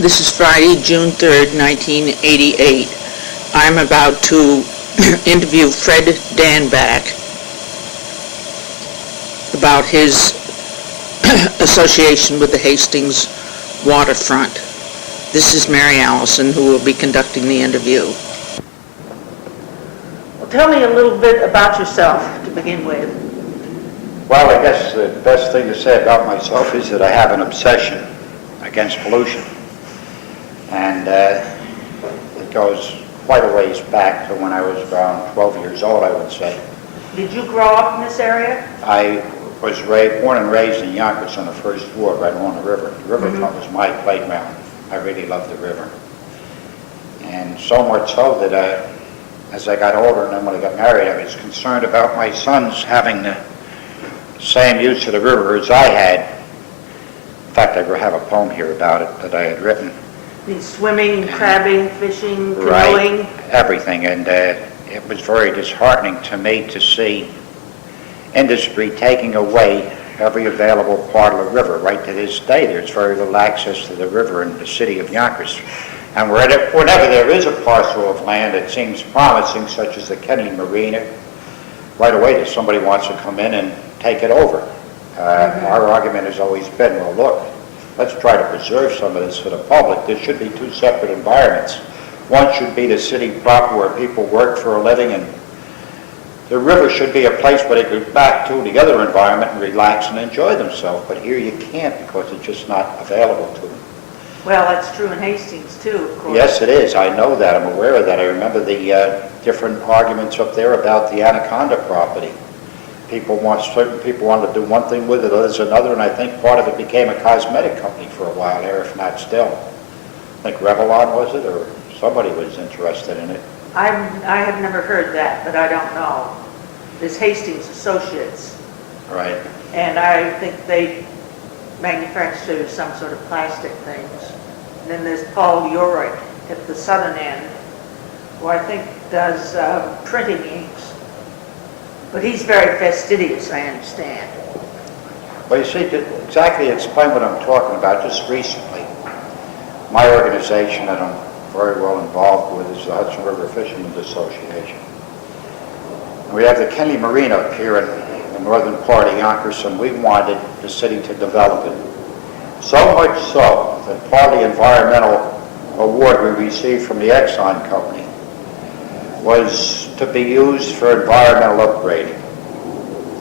This is Friday, June 3rd, 1988. I'm about to interview Fred Danback about his association with the Hastings waterfront. This is Mary Allison, who will be conducting the interview. Well, tell me a little bit about yourself to begin with. Well, I guess the best thing to say about myself is that I have an obsession against pollution. And it goes quite a ways back to when I was around 12 years old, I would say. Did you grow up in this area? I was born and raised in Yonkers on the first ward, right along the river. The riverfront was my playground. I really loved the river. And so much so that as I got older and then when I got married, I was concerned about my sons having the same use of the river as I had. In fact, I have a poem here about it that I had written. Swimming, crabbing, fishing, canoeing? Right, everything. And it was very disheartening to me to see industry taking away every available part of the river. Right to this day, there's very little access to the river in the city of Yonkers. And whenever there is a parcel of land that seems promising, such as the Kennedy Marina, right away somebody wants to come in and take it over. Our argument has always been, well, look, let's try to preserve some of this for the public. There should be two separate environments. One should be the city proper where people work for a living, and the river should be a place where they go back to the other environment and relax and enjoy themselves. But here you can't because it's just not available to them. Well, that's true in Hastings too, of course. Yes, it is. I know that. I'm aware of that. I remember the different arguments up there about the Anaconda property. Certain people wanted to do one thing with it, others another, and I think part of it became a cosmetic company for a while there, if not still. I think Revlon was it, or somebody was interested in it. I have never heard that, but I don't know. There's Hastings Associates. Right. And I think they manufacture some sort of plastic things. And then there's Paul Urick at the southern end, who I think does printing inks. But he's very fastidious, I understand. Well, you see, to exactly explain what I'm talking about, just recently, my organization that I'm very well involved with is the Hudson River Fishermen's Association. We have the Kennedy Marina up here in the northern part of Yonkers, and we wanted the city to develop it. So much so that part of the environmental award we received from the Exxon company was to be used for environmental upgrading.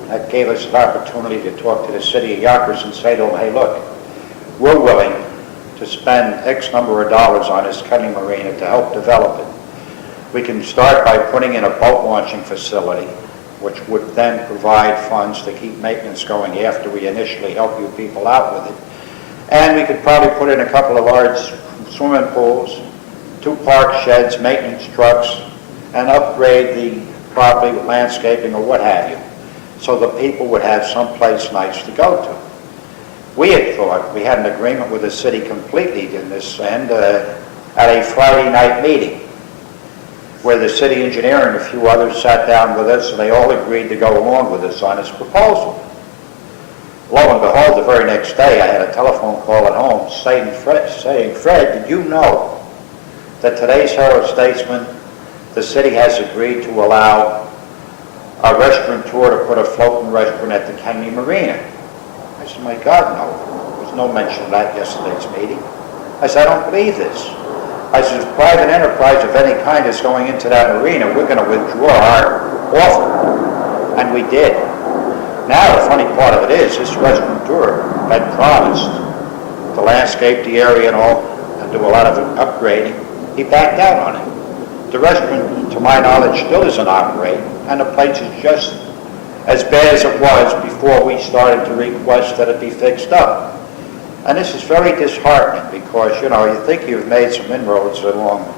That gave us an opportunity to talk to the city of Yonkers and say to them, hey, look, we're willing to spend X number of dollars on this Kennedy Marina to help develop it. We can start by putting in a boat launching facility, which would then provide funds to keep maintenance going after we initially help you people out with it. And we could probably put in a couple of large swimming pools, 2 park sheds, maintenance trucks, and upgrade the property with landscaping or what have you, so the people would have someplace nice to go to. We had thought we had an agreement with the city completely in this end at a Friday night meeting where the city engineer and a few others sat down with us and they all agreed to go along with us on this proposal. Lo and behold, the very next day I had a telephone call at home saying, Fred, did you know that today's Herald-Statesman, the city has agreed to allow a restaurateur to put a floating restaurant at the Kennedy Marina? I said, my God, no. There was no mention of that yesterday's meeting. I said, I don't believe this. I said, if private enterprise of any kind is going into that marina, we're going to withdraw our offer. And we did. Now, the funny part of it is, this restaurateur had promised to landscape the area and all, and do a lot of upgrading. He backed out on it. The restaurant, to my knowledge, still isn't operating, and the place is just as bad as it was before we started to request that it be fixed up. And this is very disheartening because, you think you've made some inroads along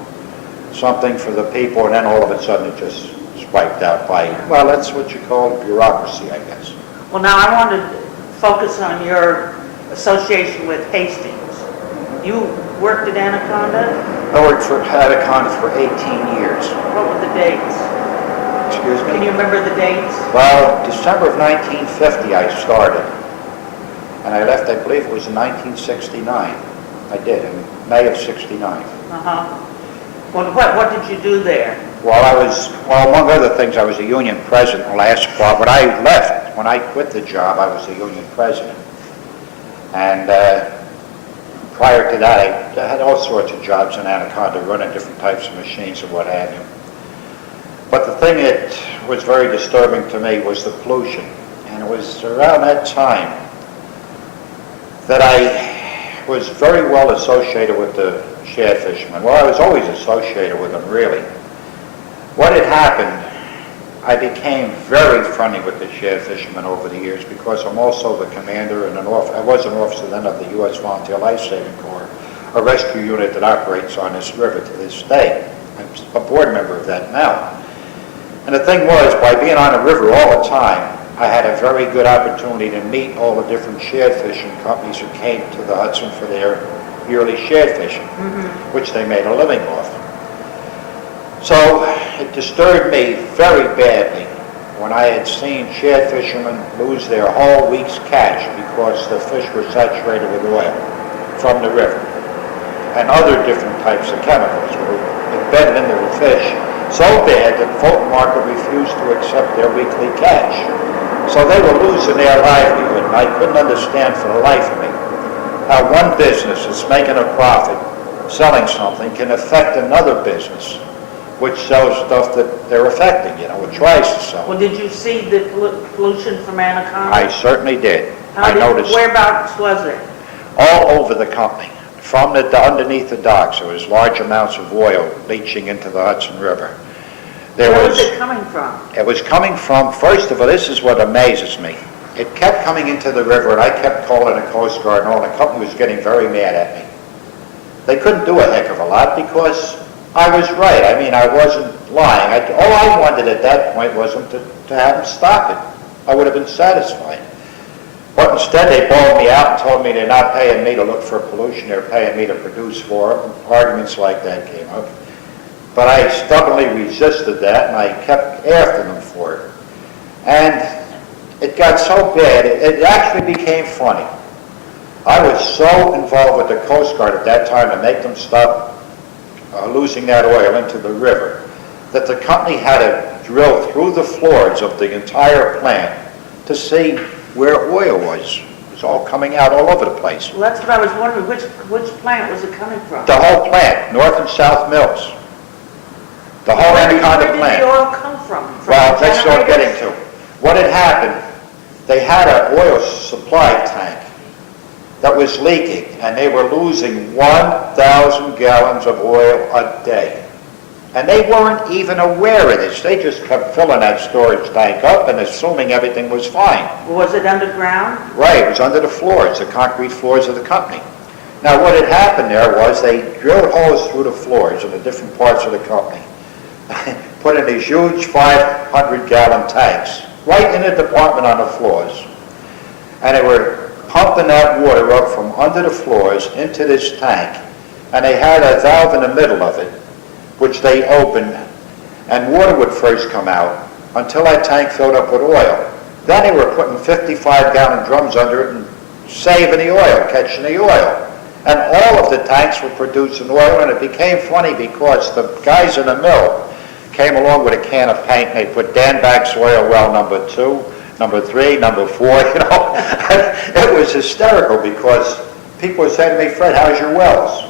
something for the people, and then all of a sudden it just wiped out by, well, that's what you call bureaucracy, I guess. Well, now I want to focus on your association with Hastings. You worked at Anaconda? I worked for Anaconda for 18 years. What were the dates? Excuse me? Can you remember the dates? Well, December of 1950 I started. And I left, I believe it was in 1969. I did, in May of '69. Uh-huh. Well, what did you do there? Well, among other things, I was a union president the last part. When I left, when I quit the job, I was a union president. And prior to that, I had all sorts of jobs in Anaconda, running different types of machines and what have you. But the thing that was very disturbing to me was the pollution. And it was around that time that I was very well associated with the shad fishermen. Well, I was always associated with them, really. What had happened, I became very friendly with the shad fishermen over the years because I'm also the commander and I was an officer then of the U.S. Volunteer Life-Saving Corps, a rescue unit that operates on this river to this day. I'm a board member of that now. And the thing was, by being on the river all the time, I had a very good opportunity to meet all the different shad fishing companies who came to the Hudson for their yearly shad fishing, which they made a living off. So it disturbed me very badly when I had seen shad fishermen lose their whole week's catch because the fish were saturated with oil from the river. And other different types of chemicals were embedded into the fish so bad that Fulton Market refused to accept their weekly catch. So they were losing their livelihood, and I couldn't understand for the life of me how one business that's making a profit, selling something, can affect another business which sells stuff that they're affecting, or tries to sell. Well, did you see the pollution from Anaconda? I certainly did. I noticed. Whereabouts was it? All over the company. From underneath the docks, there was large amounts of oil leaching into the Hudson River. Where was it coming from? It was coming from, first of all, this is what amazes me. It kept coming into the river, and I kept calling the Coast Guard, and all the company was getting very mad at me. They couldn't do a heck of a lot because I was right. I mean, I wasn't lying. All I wanted at that point was them to have them stop it. I would have been satisfied. But instead, they bawled me out and told me they're not paying me to look for pollution, they're paying me to produce for them. Arguments like that came up. But I stubbornly resisted that, and I kept after them for it. And it got so bad, it actually became funny. I was so involved with the Coast Guard at that time to make them stop losing that oil into the river, that the company had to drill through the floors of the entire plant to see where oil was. It was all coming out all over the place. Well, that's what I was wondering. Which plant was it coming from? The whole plant, North and South Mills. The whole Anaconda plant. Where did the oil come from? Well, that's what I'm getting to. What had happened, they had an oil supply tank that was leaking, and they were losing 1,000 gallons of oil a day. And they weren't even aware of this. They just kept filling that storage tank up and assuming everything was fine. Was it underground? Right, it was under the floors, the concrete floors of the company. Now, what had happened there was they drilled holes through the floors of the different parts of the company, put in these huge 500-gallon tanks right in the department on the floors, and they were pumping that water up from under the floors into this tank, and they had a valve in the middle of it, which they opened, and water would first come out until that tank filled up with oil. Then they were putting 55-gallon drums under it and saving the oil, catching the oil. And all of the tanks were producing oil, and it became funny because the guys in the mill came along with a can of paint, and they put Danback's oil well number 2, number 3, number 4, It was hysterical because people were saying to me, Fred, how's your wells?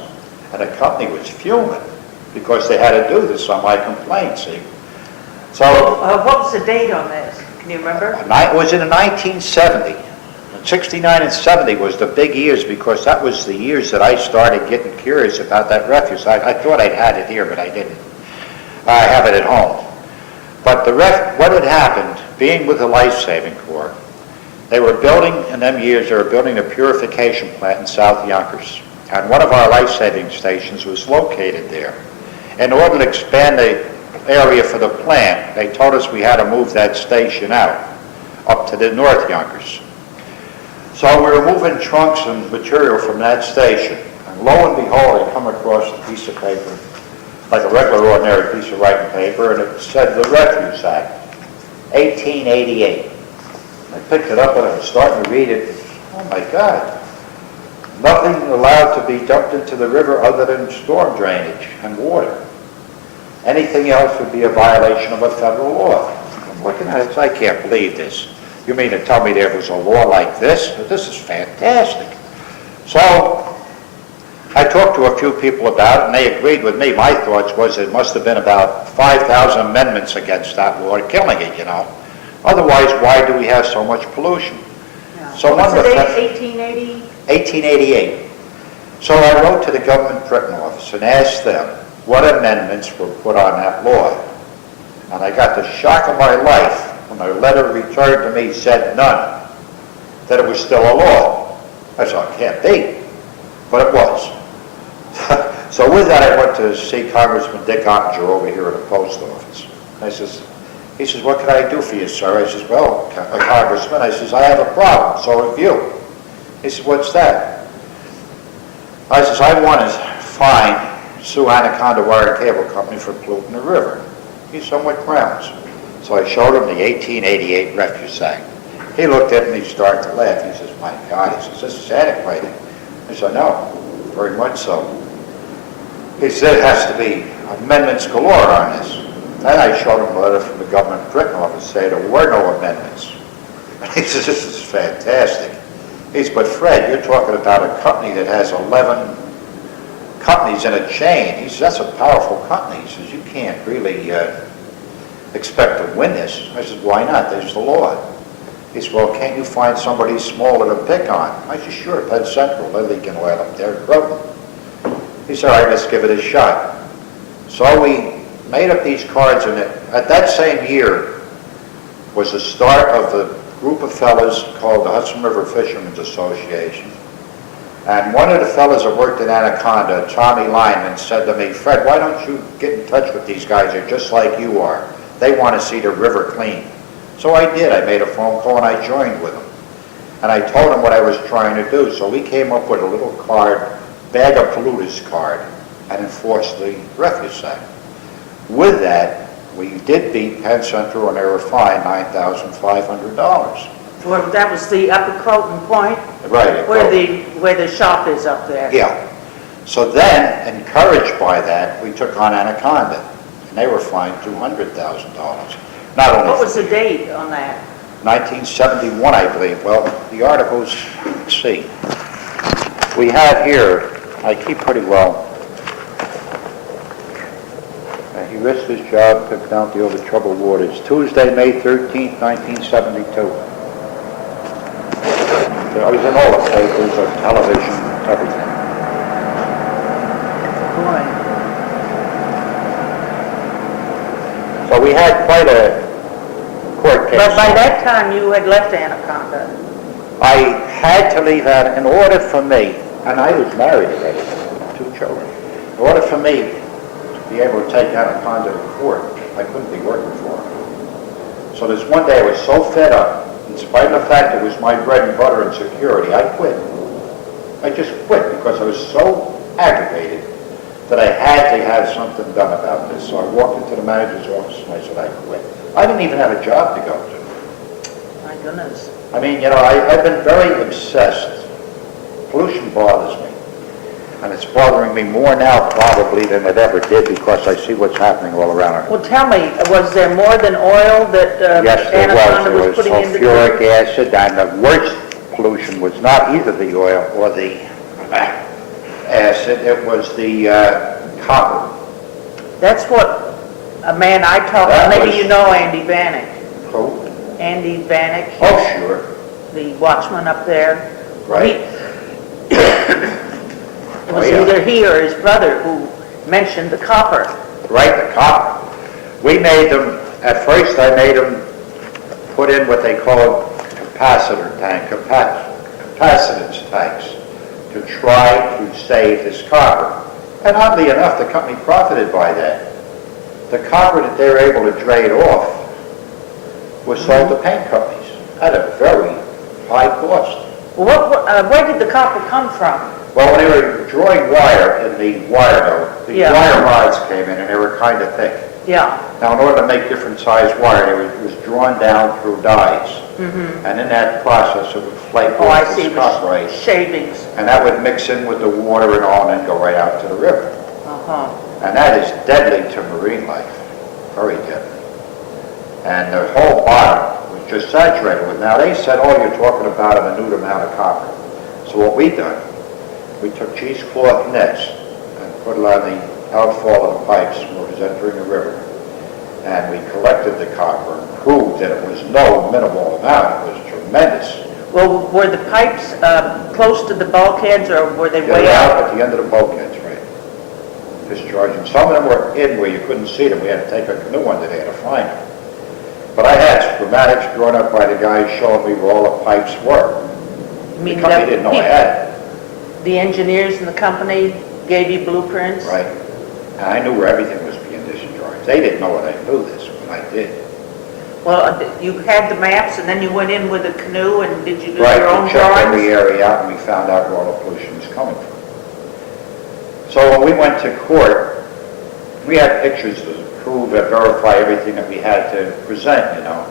And the company was fuming because they had to do this on my complaint, see. So, what was the date on this? Can you remember? It was in 1970. 69 and 70 was the big years because that was the years that I started getting curious about that refuse. I thought I'd had it here, but I didn't. I have it at home. But what had happened, being with the Life-Saving Corps, they were building, in them years, they were building a purification plant in South Yonkers. And one of our life-saving stations was located there. In order to expand the area for the plant, they told us we had to move that station out, up to the North Yonkers. So we were moving trunks and material from that station, and lo and behold, I come across a piece of paper, like a regular ordinary piece of writing paper, and it said the Refuse Act, 1888. I picked it up and I was starting to read it. Oh my God. nothing allowed to be dumped into the river other than storm drainage and water. Anything else would be a violation of a federal law. I'm looking at it, I can't believe this. You mean to tell me there was a law like this? This is fantastic. So I talked to a few people about it, and they agreed with me. My thoughts was it must have been about 5,000 amendments against that law, killing it, you know. Otherwise, why do we have so much pollution? Yeah. So What's the number date, 1880? 1888. So I wrote to the government printing office and asked them what amendments were put on that law. And I got the shock of my life when a letter returned to me said none, that it was still a law. I said, it can't be, but it was. So with that, I went to see Congressman Dick Ottinger over here at the post office. He says, what can I do for you, sir? I says, well, Congressman, I says, I have a problem, so have you. He says, what's that? I says, I want to sue Anaconda Wire and Cable Company for polluting the river. He said, on what grounds? So I showed him the 1888 Refuse Act. He looked at it and he started to laugh. He says, my God, he says, this is antiquated. I said, no, very much so. He said, it has to be amendments galore on this. Then I showed him a letter from the government printing office saying there were no amendments. He says, this is fantastic. He says, but Fred, you're talking about a company that has 11 companies in a chain. He says, that's a powerful company. He says, you can't really expect to win this. I said, why not? There's the law. He said, well, can't you find somebody smaller to pick on? I said, sure, Penn Central, they're leaking oil up there at Groton. He said, all right, let's give it a shot. So we made up these cards, and at that same year was the start of the group of fellas called the Hudson River Fishermen's Association. And one of the fellas that worked in Anaconda, Tommy Lyman, said to me, Fred, why don't you get in touch with these guys? They're just like you are. They want to see the river clean. So I did. I made a phone call and I joined with them. And I told them what I was trying to do. So we came up with a little card, bag of polluters card, and enforced the Refuse Act. With that, we did beat Penn Central and they were fined $9,500. Well, that was the Upper Croton Point? Right. Where the shop is up there? Yeah. So then, encouraged by that, we took on Anaconda, and they were fined $200,000. Not only What was the date on that? 1971, I believe. Well, the articles, let's see. We have here, I keep pretty well. He risked his job, took down the over troubled waters. Tuesday, May 13th, 1972. I was in all the papers, on television, everything. Boy. So we had quite a court case. But by that time, you had left Anaconda. I had to leave out in order for me, and I was married already, 2 children. In order for me to be able to take Anaconda to court, I couldn't be working for him. So this one day I was so fed up, in spite of the fact it was my bread and butter and security, I quit. I just quit because I was so aggravated that I had to have something done about this. So I walked into the manager's office and I said, I quit. I didn't even have a job to go to. My goodness. I mean, you know, I've been very obsessed. Pollution bothers me. And it's bothering me more now probably than it ever did because I see what's happening all around us. Well, tell me, was there more than oil that Yes, there Anaconda was. was putting into Sulfuric acid, and the worst pollution was not either the oil or the acid, it was the copper. That's what a man I talked to, maybe you know Andy Bannock. Who? Andy Bannock. Oh, sure. The watchman up there. Right. It was either he or his brother who mentioned the copper. Right, the copper. We made them, at first I made them put in what they call capacitance tanks to try to save this copper. And oddly enough, the company profited by that. The copper that they were able to drain off was sold to paint companies at a very high cost. Well, where did the copper come from? Well, when they were drawing wire in the wire mill, the wire rods came in and they were kind of thick. Yeah. Now, in order to make different size wire, it was drawn down through dies. And in that process, it would flake Oh, I off see, the scot the right. shavings. And that would mix in with the water and all, and then go right out to the river. Uh-huh. And that is deadly to marine life, very deadly. And the whole bottom was just saturated with. Now, they said, oh, you're talking about a minute amount of copper. So what we done, we took cheesecloth nets and put it on the outfall of the pipes when it was entering the river. And we collected the copper and proved that it was no minimal amount. It was tremendous. Well, were the pipes close to the bulkheads, or were they They way were out? out at the end of the bulkheads, right? Discharging. Some of them were in where you couldn't see them. We had to take a canoe under there to find them. But I had schematics drawn up by the guys showing me where all the pipes were. I mean, The company didn't know I had it. the engineers in the company gave you blueprints? Right. And I knew where everything was being discharged. They didn't know that I knew this, but I did. Well, you had the maps, and then you went in with a canoe, and did you do Right, your own we checked every drawings? area out, and we found out where all the pollution was coming from. So when we went to court, we had pictures to prove and verify everything that we had to present, you know.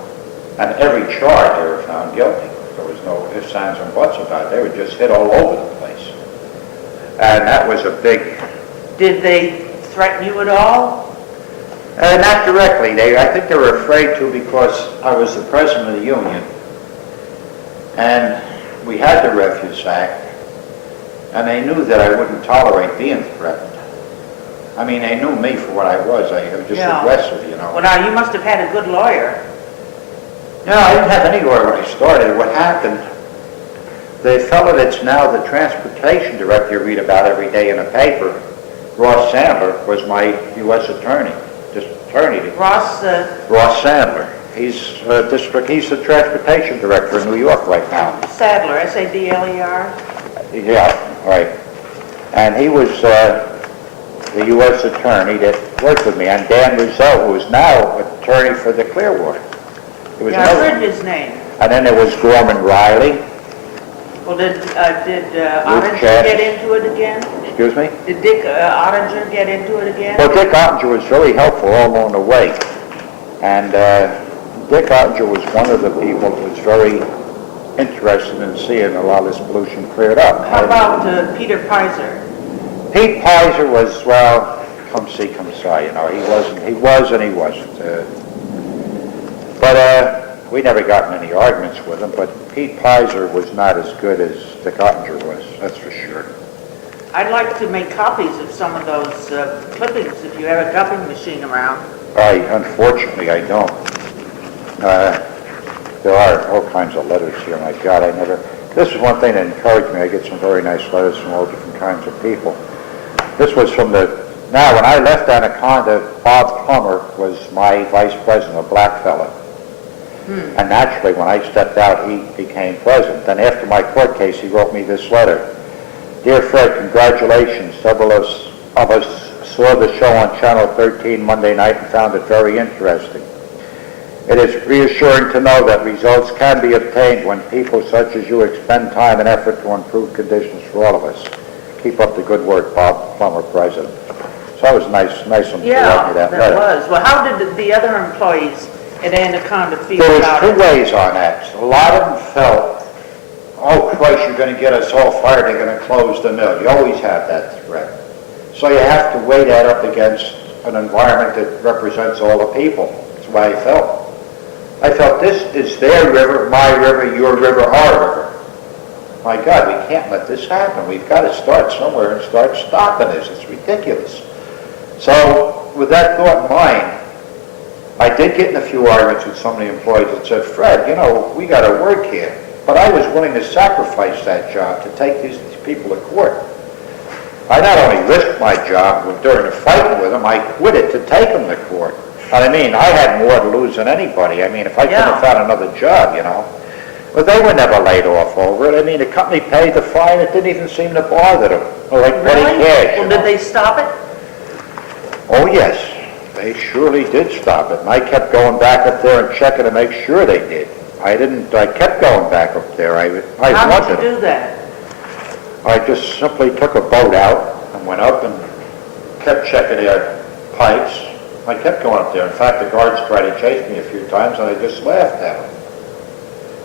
And every charge, they were found guilty. There was no ifs, ands, and buts about it. They were just hit all over the place. And that was a big... Did they threaten you at all? Not directly. I think they were afraid to, because I was the president of the union, and we had the Refuse Act, and they knew that I wouldn't tolerate being threatened. I mean, they knew me for what I was. I was just Yeah. aggressive, you know. Well, now, you must have had a good lawyer. No, I didn't have any lawyer when I started. What happened, the fellow that's now the transportation director you read about every day in the paper, Ross Sandler, was my U.S. attorney. Ross, Ross Sandler. He's the transportation director in New York right now. Sadler, S-A-D-L-E-R? Yeah, right. And he was the U.S. attorney that worked with me, and Dan Rizzo, who is now attorney for the Clearwater. It was Yeah, I another- heard his name. And then there was Gorman Riley. Well, did Ottinger Chess. get into it again? Excuse me? Did Dick Ottinger get into it again? Well, Dick Ottinger was very helpful all along the way. And Dick Ottinger was one of the people that was very interested in seeing a lot of this pollution cleared up. How about Peter Pizer? Pete Pizer was, well, come see, come saw, you know. He was and he wasn't. But we never got in any arguments with him, but Pete Pizer was not as good as Dick Ottinger was, that's for sure. I'd like to make copies of some of those clippings if you have a cupping machine around. Unfortunately, I don't. There are all kinds of letters here, my God, this is one thing that encouraged me. I get some very nice letters from all different kinds of people. This was from now when I left Anaconda, Bob Plummer was my vice president, a black fella. And naturally, when I stepped out, he became president. Then after my court case, he wrote me this letter. Dear Fred, congratulations. Several of us saw the show on Channel 13 Monday night and found it very interesting. It is reassuring to know that results can be obtained when people such as you expend time and effort to improve conditions for all of us. Keep up the good work, Bob Plummer, President. So that was nice of him to write me that letter. was. Well, how did the other employees at Anaconda feel There was about two it? ways on that. A lot of them felt, oh Christ, you're going to get us all fired, they're going to close the mill. You always have that threat. So you have to weigh that up against an environment that represents all the people. That's the way I felt. I felt this is their river, my river, your river, our river. My God, we can't let this happen. We've got to start somewhere and start stopping this. It's ridiculous. So with that thought in mind, I did get in a few arguments with some of the employees that said, Fred, you know, we got to work here. But I was willing to sacrifice that job to take these people to court. I not only risked my job during the fighting with them, I quit it to take them to court. And I mean, I had more to lose than anybody. I mean, if I couldn't have found another job, you know. But they were never laid off over it. I mean, the company paid the fine. It didn't even seem to bother them. Like petty cash. Well, did they stop it? Oh, yes. They surely did stop it. And I kept going back up there and checking to make sure they did. I kept going back up there. I How wanted did you them. do that? I just simply took a boat out and went up and kept checking their pipes. I kept going up there. In fact, the guards tried to chase me a few times, and I just laughed at them.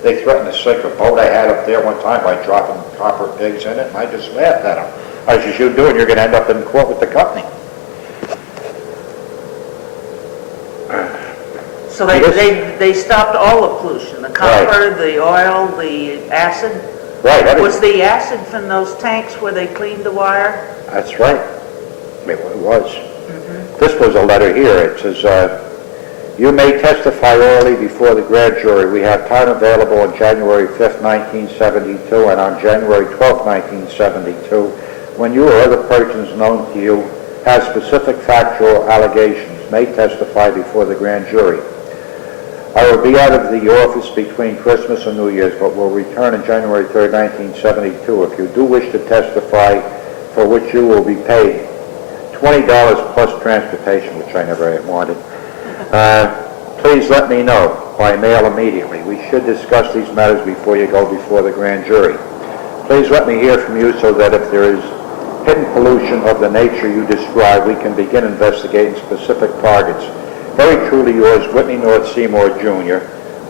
They threatened to sink a boat I had up there one time by dropping copper pigs in it, and I just laughed at them. I said, "You do, and you're going to end up in court with the company." So they stopped all the pollution, the copper, the oil, the acid? Right. Was the acid from those tanks where they cleaned the wire? That's right. It was. This was a letter here. It says, "You may testify orally before the grand jury. We have time available on January 5th, 1972, and on January 12th, 1972, when you or other persons known to you have specific factual allegations, may testify before the grand jury. I will be out of the office between Christmas and New Year's, but will return on January 3rd, 1972. If you do wish to testify, for which you will be paid $20 plus transportation," which I never wanted, "please let me know by mail immediately. We should discuss these matters before you go before the grand jury. Please let me hear from you so that if there is hidden pollution of the nature you describe, we can begin investigating specific targets. Very truly yours, Whitney North Seymour, Jr.,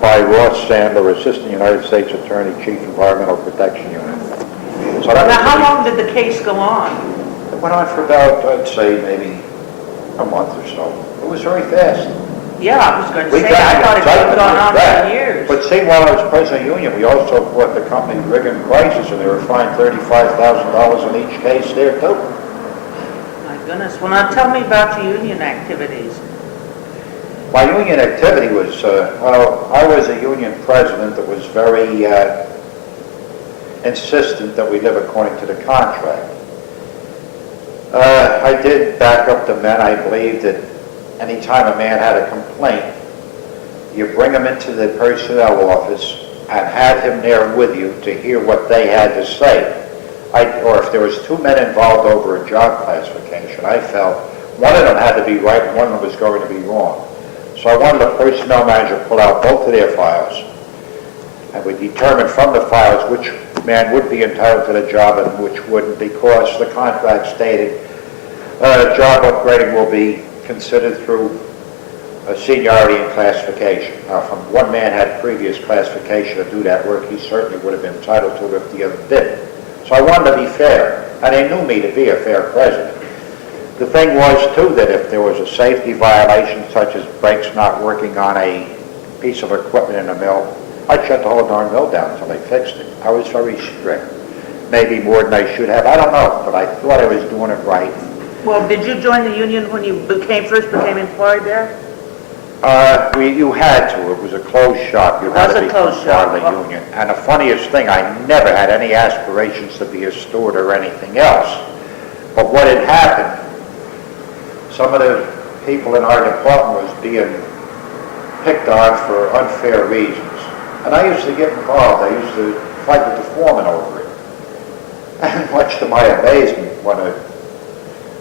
by Ross Sandler, Assistant United States Attorney, Chief Environmental Protection Unit." So that Now, how long did the case go on? It went on for about, I'd say, maybe a month or so. It was very fast. Yeah, I was going to say, I thought it had gone on for years. But see, while I was president of the union, we also bought the company Riggan Crisis, and they were fined $35,000 in each case there, too. My goodness. Well, now tell me about your union activities. My union activity was, well, I was a union president that was very insistent that we live according to the contract. I did back up the men. I believed that any time a man had a complaint, you bring him into the personnel office and have him there with you to hear what they had to say. Or if there was two men involved over a job classification, I felt one of them had to be right and one of them was going to be wrong. So I wanted the personnel manager to pull out both of their files, and we determined from the files which man would be entitled to the job and which wouldn't, because the contract stated job upgrading will be considered through seniority and classification. Now, if one man had previous classification to do that work, he certainly would have been entitled to it if the other didn't. So I wanted to be fair, and they knew me to be a fair president. The thing was, too, that if there was a safety violation, such as brakes not working on a piece of equipment in a mill, I'd shut the whole darn mill down until they fixed it. I was very strict. Maybe more than I should have. I don't know, but I thought I was doing it right. Well, did you join the union when you first became employed there? You had to. It was a closed shop. You had to be part of the union. And the funniest thing, I never had any aspirations to be a steward or anything else. But what had happened, some of the people in our department was being picked on for unfair reasons. And I used to get involved. I used to fight with the foreman over it. And much to my amazement, when the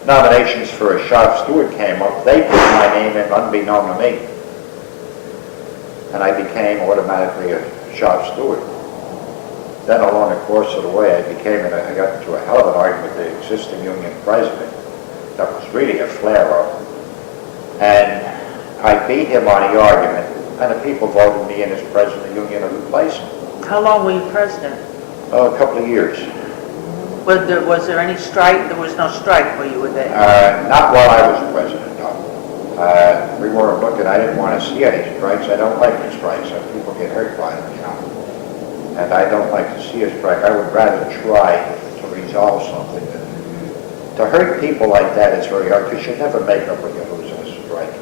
nominations for a shop steward came up, they put my name in unbeknown to me. And I became automatically a shop steward. Then along the course of the way, I got into a hell of an argument with the existing union president. That was really a flare-up. And I beat him on the argument, and the people voted me in as president of the union to replace him. How long were you president? A couple of years. Was there any strike? There was no strike where you were there? Not while I was president, no. We weren't looking. I didn't want to see any strikes. I don't like the strikes. People get hurt by them, you know. And I don't like to see a strike. I would rather try to resolve something. To hurt people like that is very hard, because you never make up when you lose in a strike.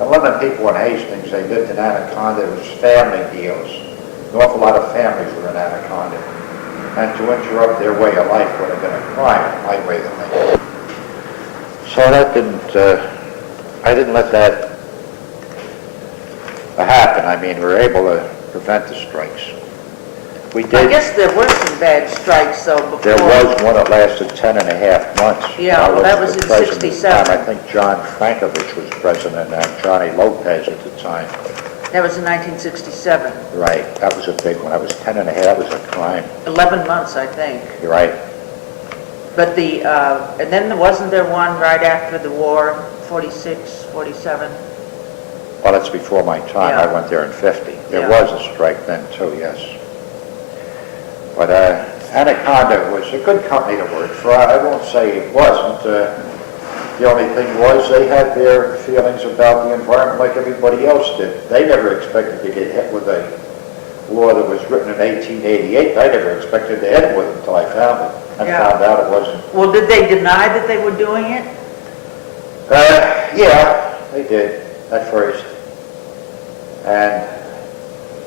And one of the people in Hastings, they lived in Anaconda. It was family deals. An awful lot of families were in Anaconda. And to interrupt their way of life would have been a crime, my way of thinking. So that didn't, I didn't let that happen. I mean, we were able to prevent the strikes. We did. I guess there were some bad strikes, though, before. There was one that lasted 10.5 months. Yeah, well, that was in '67. I think John Frankovich was president and Johnny Lopez at the time. That was in 1967. Right, that was a big one. That was 10.5, that was a crime. 11 months, I think. You're right. But and then wasn't there one right after the war, 46, 47? Well, that's before my time. Yeah. I went there in '50. There was a strike then too, yes. But Anaconda was a good company to work for. I won't say it wasn't. The only thing was they had their feelings about the environment like everybody else did. They never expected to get hit with a law that was written in 1888. I never expected to hit with it until I found it. I found out it wasn't. Well, did they deny that they were doing it? Yeah, they did at first. And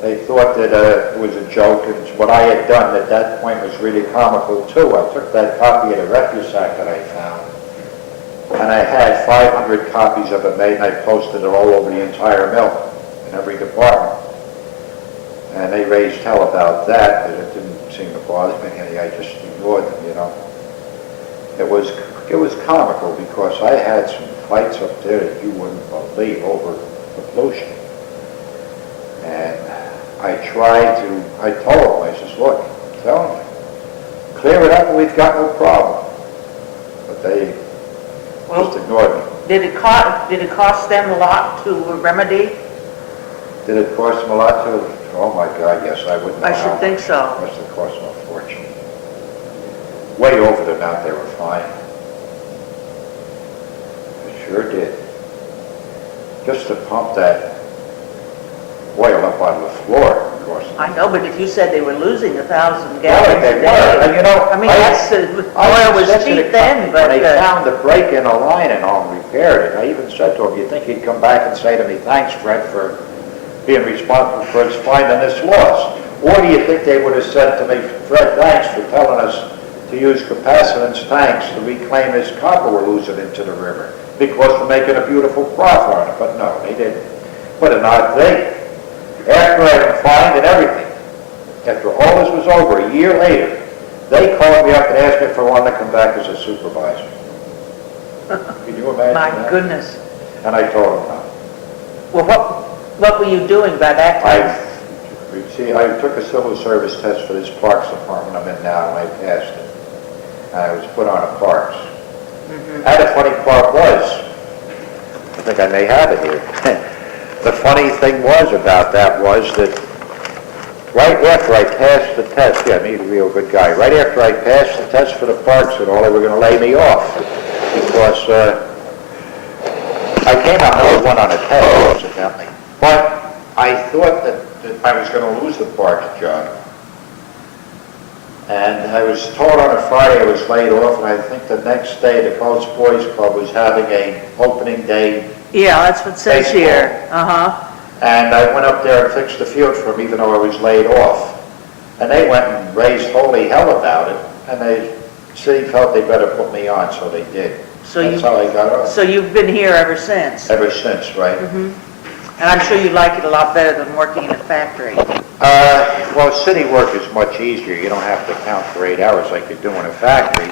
they thought that it was a joke, and what I had done at that point was really comical too. I took that copy of the refuse act that I found, and I had 500 copies of it made, and I posted it all over the entire mill, in every department. And they raised hell about that, but it didn't seem to bother me any. I just ignored them, you know. It was comical because I had some fights up there that you wouldn't believe over the pollution. And I told them, I says, look, tell them, clear it up and we've got no problem. But they just ignored me. Did it cost them a lot to remedy? Did it cost them a lot to? Oh my God, yes, I wouldn't know. I should think so. It must have cost them a fortune. Way over the amount they were fined. It sure did. Just to pump that oil up on the floor, of course. I know, but if you said they were losing 1,000 gallons Well, they a day, were, and you know, I mean, oil was cheap then, but... When they found the break in a line and all and repaired it, I even said to him, you think he'd come back and say to me, thanks, Fred, for being responsible for us finding this loss? Or do you think they would have said to me, Fred, thanks for telling us to use capacitance tanks to reclaim this copper we're losing into the river, because we're making a beautiful profit on it? But no, they didn't. What an odd thing. After I had fined and everything, after all this was over, a year later, they called me up and asked me if I wanted to come back as a supervisor. Can you imagine My that? goodness. And I told them no. Well, what were you doing by that time? I took a civil service test for this parks department I'm in now, and I passed it. And I was put on a parks. And the funny part was, I think I may have it here. The funny thing was about that was that right after I passed the test, yeah, me, a real good guy, right after I passed the test for the parks and all, they were going to lay me off because I came out number one on a test, incidentally. But I thought that I was going to lose the parks job. And I was told on a Friday I was laid off, and I think the next day the Coast Boys Club was having a opening day. Yeah, that's what it says baseball. here. And I went up there and fixed the field for them, even though I was laid off. And they went and raised holy hell about it, and the city felt they better put me on, so they did. So that's how I got off. So you've been here ever since? Ever since, right? And I'm sure you like it a lot better than working in a factory. Well, city work is much easier. You don't have to count for 8 hours like you do in a factory.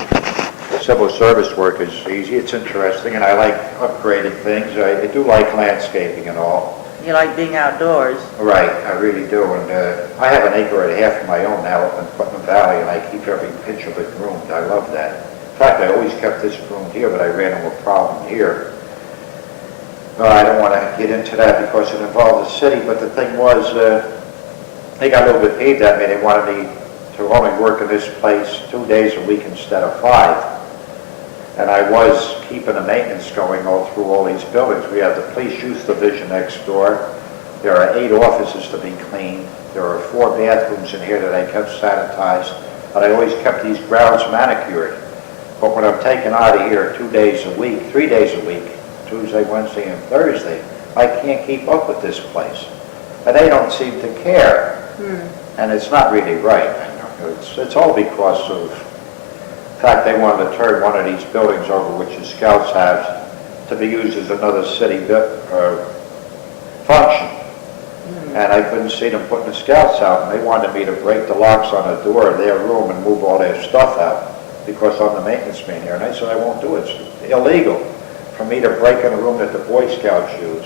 Civil service work is easy. It's interesting, and I like upgrading things. I do like landscaping and all. You like being outdoors? Right, I really do. And I have an acre and a half of my own now up in Putnam Valley, and I keep every inch of it groomed. I love that. In fact, I always kept this groomed here, but I ran into a problem here. I don't want to get into that because it involved the city, but the thing was, they got a little bit peeved at me. They wanted me to only work in this place 2 days a week instead of 5. And I was keeping the maintenance going all through all these buildings. We have the police youth division next door. There are 8 offices to be cleaned. There are 4 bathrooms in here that I kept sanitized. And I always kept these grounds manicured. But when I'm taken out of here 2 days a week, 3 days a week, Tuesday, Wednesday, and Thursday, I can't keep up with this place. And they don't seem to care. And it's not really right. It's all because of, in fact, they wanted to turn one of these buildings over, which the Scouts have, to be used as another city function. And I couldn't see them putting the Scouts out, and they wanted me to break the locks on the door of their room and move all their stuff out because I'm the maintenance man here. And I said, I won't do it. It's illegal for me to break in a room that the Boy Scouts use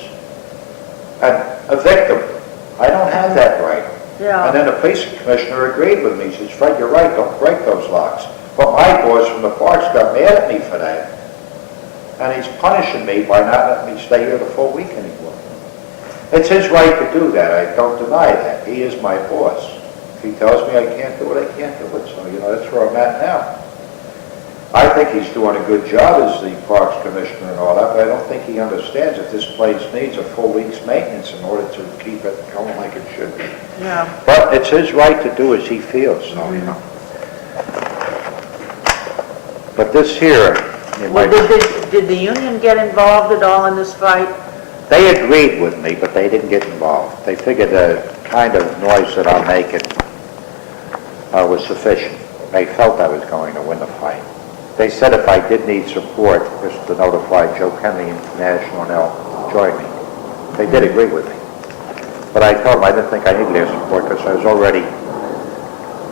and evict them. I don't have that right. Yeah. And then the police commissioner agreed with me. He says, Fred, you're right, don't break those locks. But my boys from the parks got mad at me for that. And he's punishing me by not letting me stay here the full week anymore. It's his right to do that. I don't deny that. He is my boss. If he tells me I can't do it, I can't do it. So, that's where I'm at now. I think he's doing a good job as the Parks Commissioner and all that, but I don't think he understands that this place needs a full week's maintenance in order to keep it going like it should be. Yeah. But it's his right to do as he feels, so, But this here, Well, did the union get involved at all in this fight? they agreed with me, but they didn't get involved. They figured the kind of noise that I'm making was sufficient. They felt I was going to win the fight. They said if I did need support, just to notify Joe Kennedy International and they'll join me. They did agree with me. But I told them I didn't think I needed their support because I was already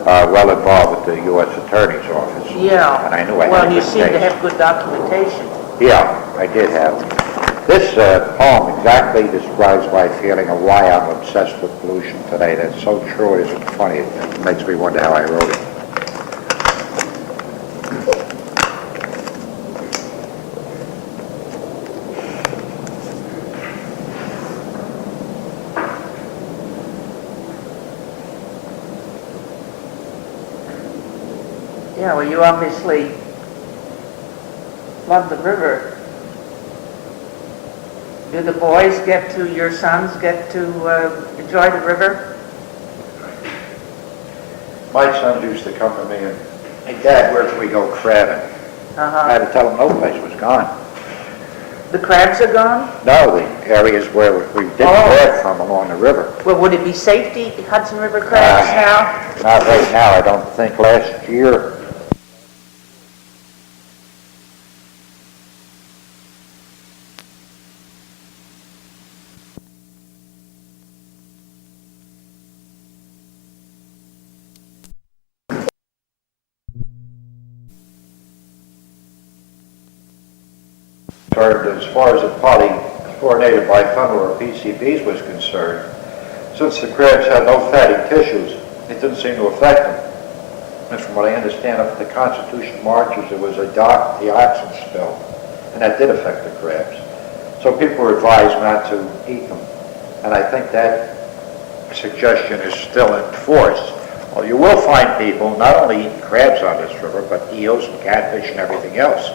well involved with the U.S. Attorney's Office. Yeah. And I knew I had a Well, good you seem to case. have good documentation. Yeah, I did have. This poem exactly describes my feeling of why I'm obsessed with pollution today. That's so true, it isn't funny. It makes me wonder how I wrote it. Yeah, well, you obviously love the river. Do the boys your sons get to enjoy the river? My sons used to come to me and, hey, Dad, where can we go crabbing? I had to tell them no place was gone. The crabs are gone? No, the areas where we did crab from along the river. Well, would it be safe to eat Hudson River crabs now? Not right now, I don't think. Last year, as far as the polychlorinated biphenyl or PCBs was concerned, since the crabs had no fatty tissues, it didn't seem to affect them. And from what I understand, up at the Constitution marches, there was a dioxin spill, and that did affect the crabs. So people were advised not to eat them. And I think that suggestion is still in force. Well, you will find people not only eating crabs on this river, but eels and catfish and everything else.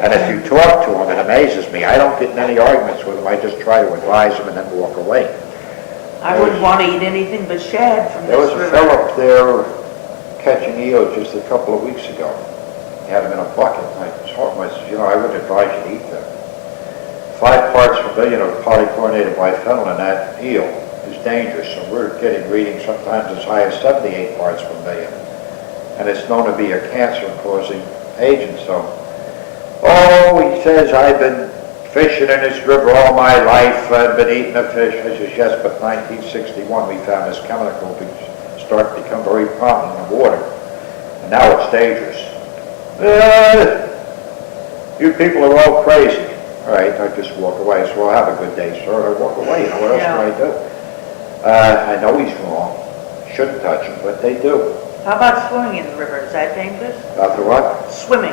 And if you talk to them, it amazes me. I don't get in any arguments with them. I just try to advise them and then walk away. I wouldn't want to eat anything but shad from There was this a river. fellow up there catching eels just a couple of weeks ago. He had them in a bucket. I told him, I said, I wouldn't advise you to eat them. 5 parts per billion of polychlorinated biphenyl in that eel is dangerous. So we're getting readings sometimes as high as 78 parts per million. And it's known to be a cancer-causing agent. So, he says, I've been fishing in this river all my life. I've been eating the fish. I says, yes, but 1961 we found this chemical start to become very prominent in the water. And now it's dangerous. You people are all crazy. All right, I just walk away. So I'll have a good day, sir. I walk away. What else can I do? I know he's wrong. Shouldn't touch him, but they do. How about swimming in the river? Is that dangerous? About the what? Swimming.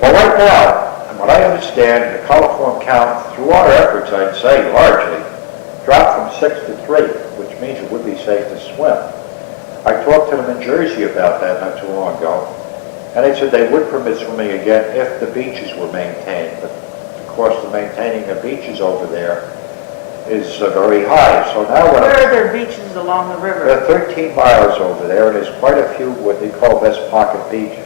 Well, right now, from what I understand, the coliform count, through our efforts, I'd say, largely, dropped from 6 to 3, which means it would be safe to swim. I talked to them in Jersey about that not too long ago, and they said they would permit swimming again if the beaches were maintained, but the cost of maintaining the beaches over there is very high. So now Where are there beaches along the river? there are 13 miles over there, and there's quite a few what they call West Pocket beaches.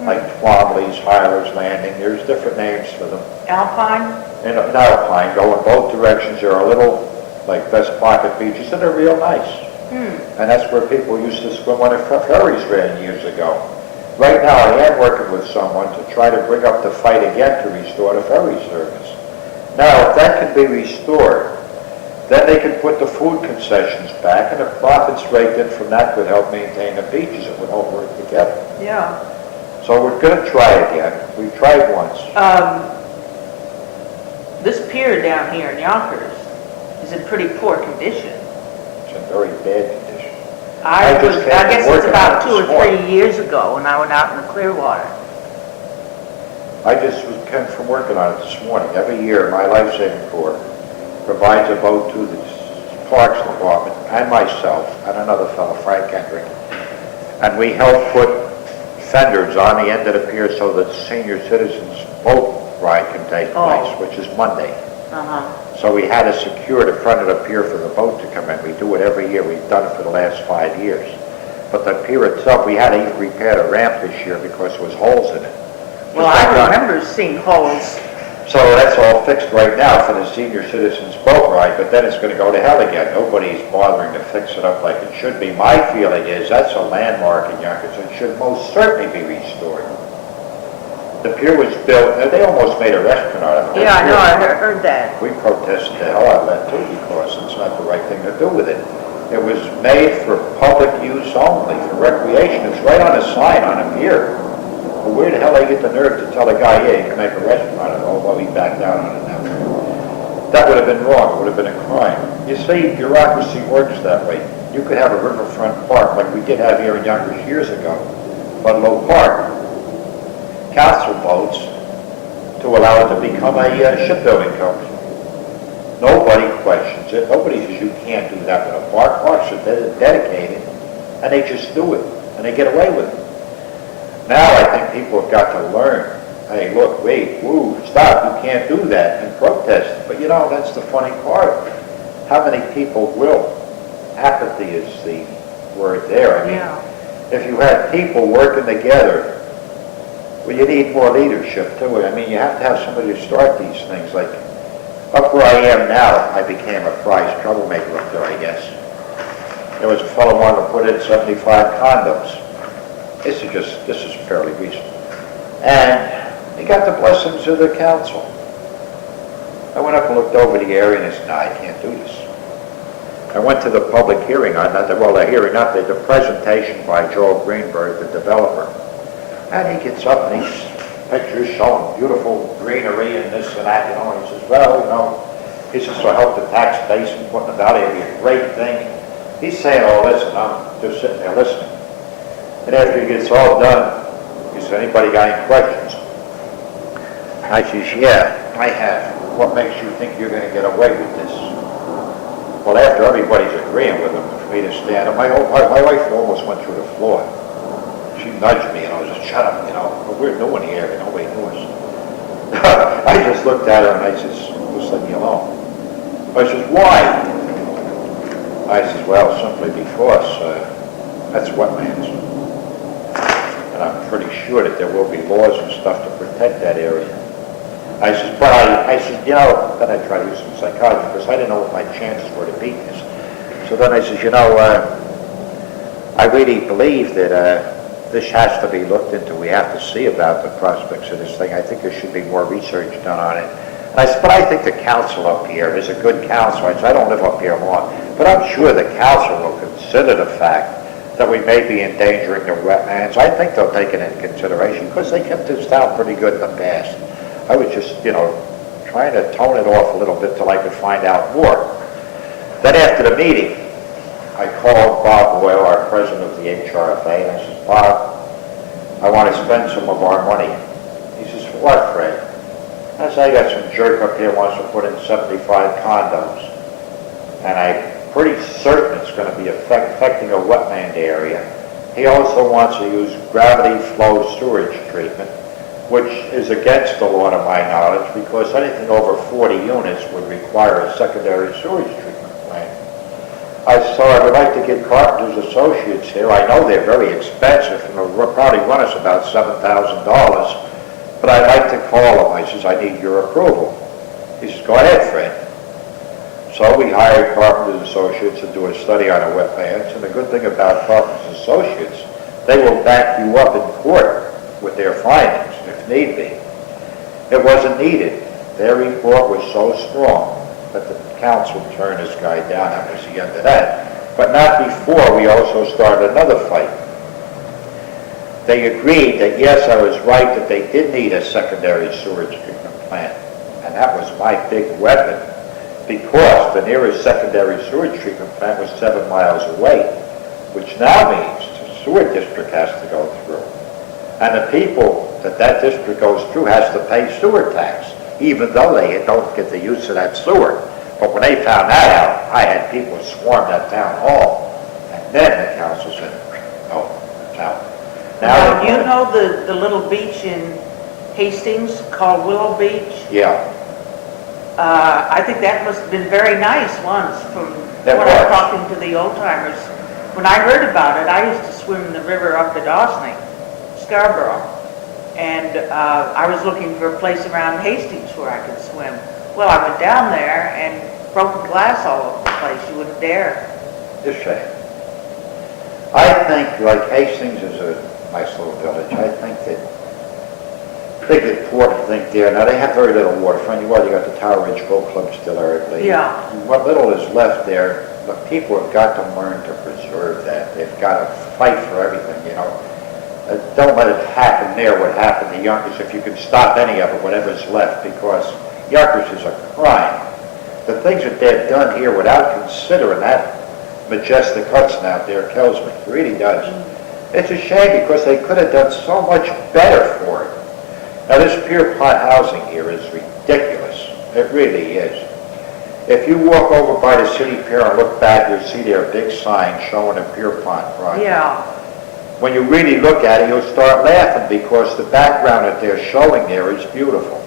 Like Twombly's, Hyler's Landing, there's different names for them. Alpine? In Alpine, go in both directions. There are little, like West Pocket beaches, and they're real nice. And that's where people used to swim when the ferries ran years ago. Right now, I am working with someone to try to bring up the fight again to restore the ferry service. Now, if that can be restored, then they can put the food concessions back, and the profits raked in from that could help maintain the beaches. It would all work together. Yeah. So we're going to try again. We tried once. This pier down here in Yonkers is in pretty poor condition. It's in very bad condition. I guess it's about 2 or 3 morning. years ago when I went out in the Clearwater. I just came from working on it this morning. Every year, my life-saving corps provides a boat to the Parks Department and myself and another fellow, Frank Kendrick, and we helped put fenders on the end of the pier so that the senior citizens boat ride can take place, which is Monday. So we had to secure the front of the pier for the boat to come in. We do it every year. We've done it for the last 5 years. But the pier itself, we had to even repair the ramp this year because there was holes in it. Well, I remember seeing holes. So that's all fixed right now for the senior citizens boat ride, but then it's going to go to hell again. Nobody's bothering to fix it up like it should be. My feeling is that's a landmark in Yonkers and should most certainly be restored. The pier was built, they almost made a restaurant out of it. Yeah, I know, I heard that. We protested the hell out of that too because it's not the right thing to do with it. It was made for public use only, for recreation. It's right on a sign on a pier. Well, where the hell they get the nerve to tell a guy, yeah, you can make a restaurant out of it, although he backed down on it now. That would have been wrong. It would have been a crime. You see, bureaucracy works that way. You could have a riverfront park like we did have here in Yonkers years ago, Ludlow Park. Council votes to allow it to become a shipbuilding company. Nobody questions it. Nobody says you can't do that with a park. Parks are dedicated, and they just do it, and they get away with it. Now I think people have got to learn, hey, look, wait, woo, stop, you can't do that, and protest. But you know, that's the funny part. How many people will? Apathy is the word there. I mean, if you had people working together, well, you need more leadership to it. I mean, you have to have somebody to start these things. Like, up where I am now, I became a prize troublemaker up there, I guess. There was a fellow wanting to put in 75 condos. This is fairly recent. And he got the blessings of the council. I went up and looked over the area and I said, no, I can't do this. I went to the public hearing on that, the presentation by Joel Greenberg, the developer. And he gets up and he's pictures showing beautiful greenery and this and that, and he says, well, he says, so help the tax base and putting it out, it'll be a great thing. He's saying all this and I'm just sitting there listening. And after he gets all done, he says, anybody got any questions? I says, yeah, I have. What makes you think you're going to get away with this? Well, after everybody's agreeing with him, for me to stand up, my wife almost went through the floor. She nudged me, and I was just, shut up, but we're new in here, and nobody knew us. I just looked at her, and I says, just let me alone. I says, why? I says, well, simply because that's wetlands. And I'm pretty sure that there will be laws and stuff to protect that area. I says, but I said, then I tried to use some psychology, because I didn't know what my chances were to beat this. So then I says, I really believe that this has to be looked into. We have to see about the prospects of this thing. I think there should be more research done on it. And I said, but I think the council up here is a good council. I said, I don't live up here long, but I'm sure the council will consider the fact that we may be endangering the wetlands. I think they'll take it into consideration because they kept this down pretty good in the past. I was just, trying to tone it off a little bit till I could find out more. Then after the meeting, I called Bob Boyle, our president of the HRFA, and I said, Bob, I want to spend some of our money. He says, for what, Fred? I said, I got some jerk up here who wants to put in 75 condos. And I'm pretty certain it's going to be affecting a wetland area. He also wants to use gravity flow sewage treatment, which is against the law to my knowledge, because anything over 40 units would require a secondary sewage treatment plant. I would like to get Carpenter's Associates here. I know they're very expensive and they'll probably run us about $7,000, but I'd like to call them. I says, I need your approval. He says, go ahead, Fred. So we hired Carpenter's Associates to do a study on the wetlands, and the good thing about Carpenter's Associates, they will back you up in court with their findings, if need be. It wasn't needed. Their report was so strong that the council turned this guy down. That was the end of that. But not before we also started another fight. They agreed that, yes, I was right, that they did need a secondary sewage treatment plant. And that was my big weapon, because the nearest secondary sewage treatment plant was 7 miles away, which now means the sewer district has to go through. And the people that district goes through has to pay sewer tax, even though they don't get the use of that sewer. But when they found that out, I had people swarm that town hall, and then the council said, no, it's out. Now, they you want- know the little beach in Hastings called Willow Beach? Yeah, I think that must have been very nice once from That when I was was. talking to the old timers. When I heard about it, I used to swim in the river up at Osney, Scarborough. And I was looking for a place around Hastings where I could swim. Well, I went down there and broken glass all over the place. You wouldn't dare. it's a shame. I think, like Hastings is a nice little village, I think that they get poor to think there. Now, they have very little waterfront. You got the Tower Ridge Boat Club still there, I believe. Yeah. What little is left there, the people have got to learn to preserve that. They've got to fight for everything, you know. Don't let it happen there what happened to Yonkers, if you can stop any of it, whatever's left, because Yonkers is a crime. The things that they've done here without considering that majestic Hudson out there kills me. It really does. It's a shame because they could have done so much better for it. Now, this Pier Pont housing here is ridiculous. It really is. If you walk over by the city pier and look back, you'll see their big sign showing a Pier Pont project. Yeah. When you really look at it, you'll start laughing because the background that they're showing there is beautiful.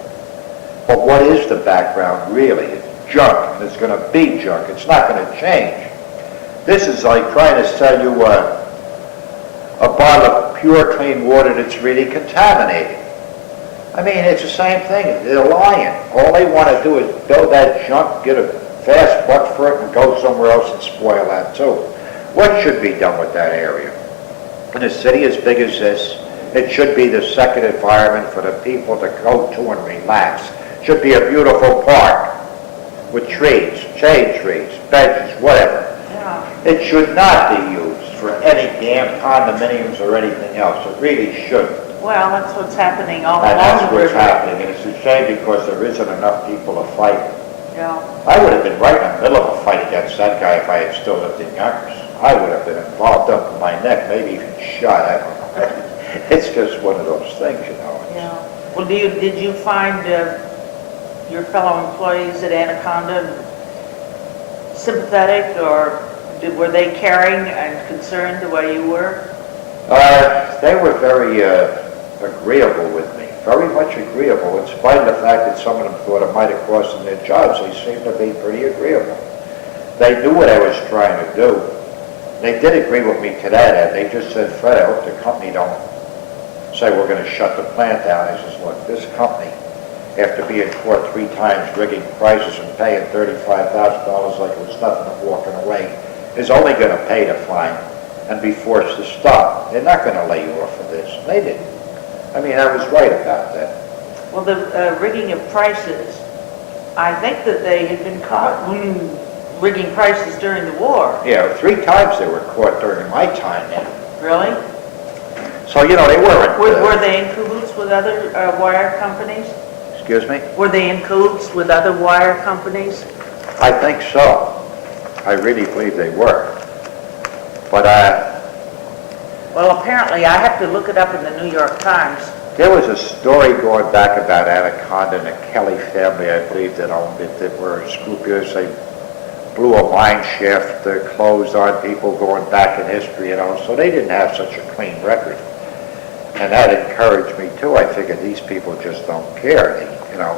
But what is the background really? It's junk, and it's going to be junk. It's not going to change. This is like trying to sell you a bottle of pure, clean water that's really contaminated. I mean, it's the same thing. They're lying. All they want to do is build that junk, get a fast buck for it, and go somewhere else and spoil that too. What should be done with that area? In a city as big as this, it should be the second environment for the people to go to and relax. It should be a beautiful park with trees, shade trees, benches, whatever. Yeah. It should not be used for any damn condominiums or anything else. It really shouldn't. Well, that's what's happening all And along that's the what's river. happening, and it's a shame because there isn't enough people to fight. Yeah. I would have been right in the middle of a fight against that guy if I had still lived in Yonkers. I would have been involved up to my neck, maybe even shot. I don't know. It's just one of those things, you know. Yeah. Well, did you find your fellow employees at Anaconda sympathetic, or were they caring and concerned the way you were? They were very agreeable with me, very much agreeable, in spite of the fact that some of them thought it might have cost them their jobs. They seemed to be pretty agreeable. They knew what I was trying to do. They did agree with me to that end. They just said, Fred, I hope the company don't say we're going to shut the plant down. I says, look, this company, after being caught 3 times rigging prices and paying $35,000 like it was nothing and walking away, is only going to pay the fine and be forced to stop. They're not going to lay you off for this. They didn't. I mean, I was right about that. Well, the rigging of prices, I think that they had been caught rigging prices during the war. Yeah, 3 times they were caught during my time there. Really? So, you know, they weren't... Were they in cahoots with other wire companies? Excuse me? Were they in cahoots with other wire companies? I think so. I really believe they were. But Well, apparently, I have to look it up in the New York Times. there was a story going back about Anaconda and the Kelly family, I believe, that owned it, that were scrupulous. They blew a mine shaft, closed on people going back in history, you know, so they didn't have such a clean record. And that encouraged me, too. I figured these people just don't care, they, you know.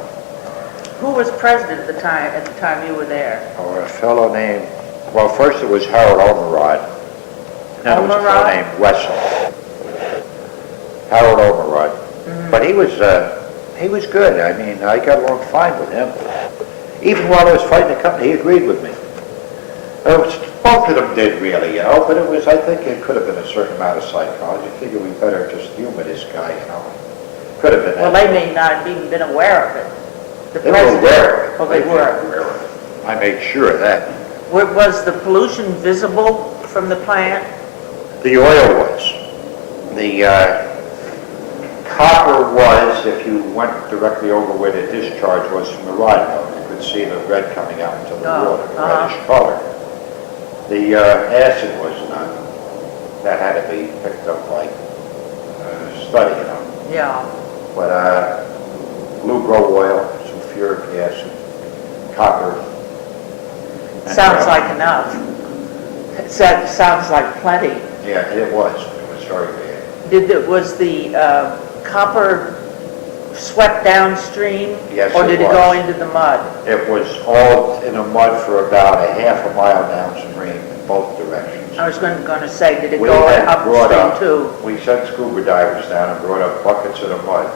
Who was president at the time you were there? Or a fellow named, well, first it was Harold Omerod. Then it was a fellow Omerod? named Wessel. Harold Omerod. But he was good. I mean, I got along fine with him. Even while I was fighting the company, he agreed with me. Both of them did really, you know, but it was, I think it could have been a certain amount of psychology. I figured we better just humor this guy, you know. Could have been Well, that. they may not have even been aware of it. The They were president- aware of it. Oh, they were. aware of it. I made sure of that. Was the pollution visible from the plant? The oil was. The copper was, if you went directly over where the discharge was from the rod mill, you could see the red coming out into the water, the reddish color. The acid was not. That had to be picked up by study, you know. Yeah. But blue grow oil, sulfuric acid, copper, Sounds like enough. Sounds like plenty. Yeah, it was very bad. Was the copper swept downstream? Yes, or it did it was. go into the mud? It was all in the mud for about a half a mile downstream in both directions. I was going to say, did it We go had brought upstream up, too? we sent scuba divers down and brought up buckets of the mud,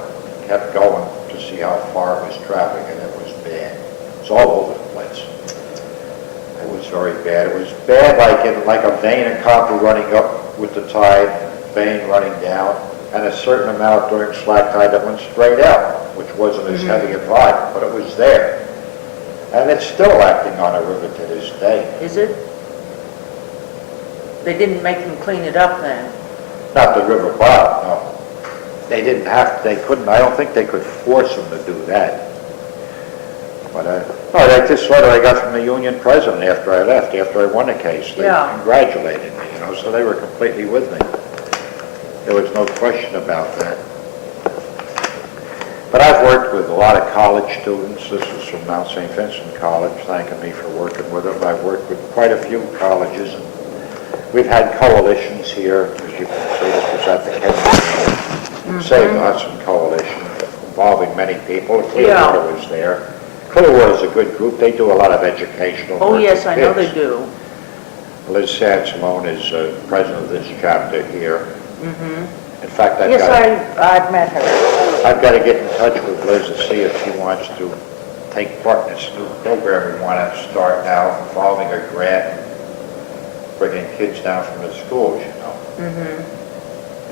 kept going to see how far it was traveling, and it was bad. It's all over the place. It was very bad. It was bad like a vein of copper running up with the tide, vein running down, and a certain amount during slack tide that went straight out, which wasn't as heavy a volume, but it was there. And it's still acting on the river to this day. Is it? They didn't make them clean it up then? Not the river bottom, no. They didn't have, they couldn't, I don't think they could force them to do that. But, like this letter I got from the union president after I left, after I won the case. They congratulated me, so they were completely with me. There was no question about that. But I've worked with a lot of college students. This is from Mount St. Vincent College, thanking me for working with them. I've worked with quite a few colleges, and we've had coalitions here. As you can see, this was at the Kennedy Save the Hudson Coalition, involving many people. Clearwater was there. Clearwater is a good group. They do a lot of educational work. Oh, yes, I know kids. they do. Liz Sansalone is president of this chapter here. In fact, I've met her. I've got to get in touch with Liz to see if she wants to take part in this new program we want to start now involving a grant, bringing kids down from the schools,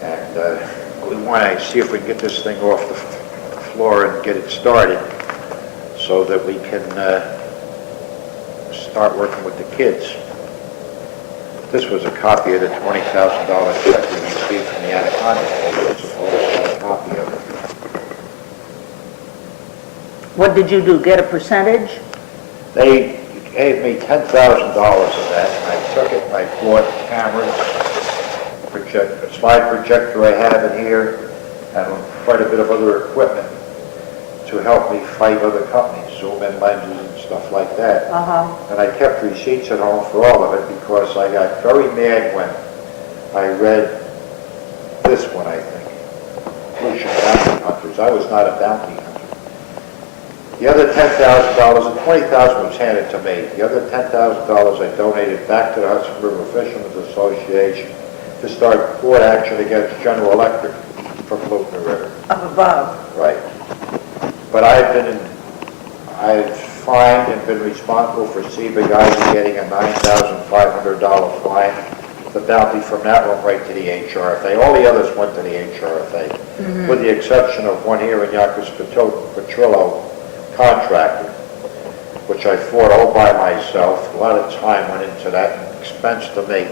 And we want to see if we can get this thing off the floor and get it started so that we can start working with the kids. This was a copy of the $20,000 check we received from the Anaconda. It's a copy of it. What did you do, get a percentage? They gave me $10,000 of that, and I took it and I bought cameras, a slide projector I have in here, and quite a bit of other equipment to help me fight other companies, zoom in lenses and stuff like that. And I kept receipts at home for all of it because I got very mad when I read this one, I think. Pollution Bounty Hunters. I was not a bounty hunter. The other $10,000, the $20,000 was handed to me. The other $10,000 I donated back to the Hudson River Fishermen's Association to start court action against General Electric for polluting the river. Up above. Right. But I've fined and been responsible for Ciba-Geigy getting a $9,500 fine. The bounty from that went right to the HRFA. All the others went to the HRFA, with the exception of one here in Yonkers Petrillo contractor, which I fought all by myself. A lot of time went into that, expense to me.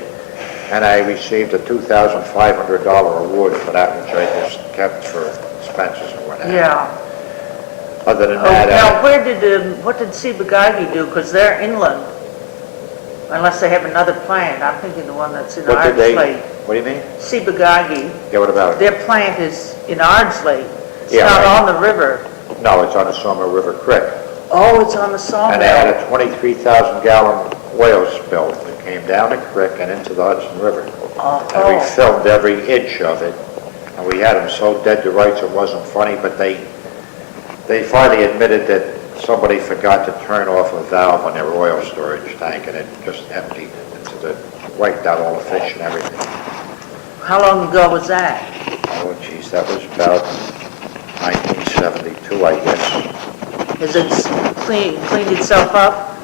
And I received a $2,500 award for that, which I just kept for expenses or whatever. Yeah. Other than that, now, what did Ciba-Geigy do? Because they're inland, unless they have another plant. I'm thinking the one that's in Ardsley. What do you mean? Ciba-Geigy. Yeah, what about it? Their plant is in Ardsley. It's Yeah, not right. on the river. No, it's on the Sawmill River Creek. Oh, it's on the sawmill. And they had a 23,000-gallon oil spill that came down the creek and into the Hudson River. And we filmed every inch of it. And we had them so dead to rights it wasn't funny, but they finally admitted that somebody forgot to turn off a valve on their oil storage tank, and it just emptied wiped out all the fish and everything. How long ago was that? Oh, geez, that was about 1972, I guess. Has it cleaned itself up?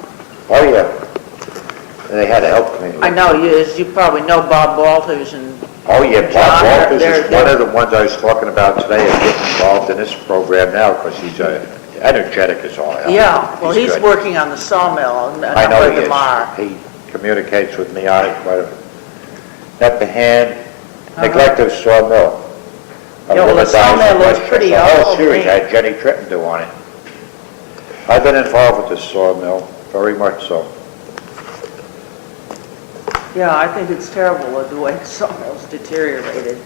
Oh, yeah. They had to help clean it up. I know, as you probably know, Bob Walters and Oh, yeah, Bob John, Walters is they're- one of the ones I was talking about today and getting involved in this program now because he's energetic as all hell. yeah, well, he's good. working on the sawmill. I know he them are. is. He communicates with me on it quite a bit. Nepehan, neglected sawmill. Yeah, well, the sawmill looks pretty The whole old, series right? had Jenny Tritton do on it. I've been involved with this sawmill, very much so. Yeah, I think it's terrible the way the sawmill's deteriorated.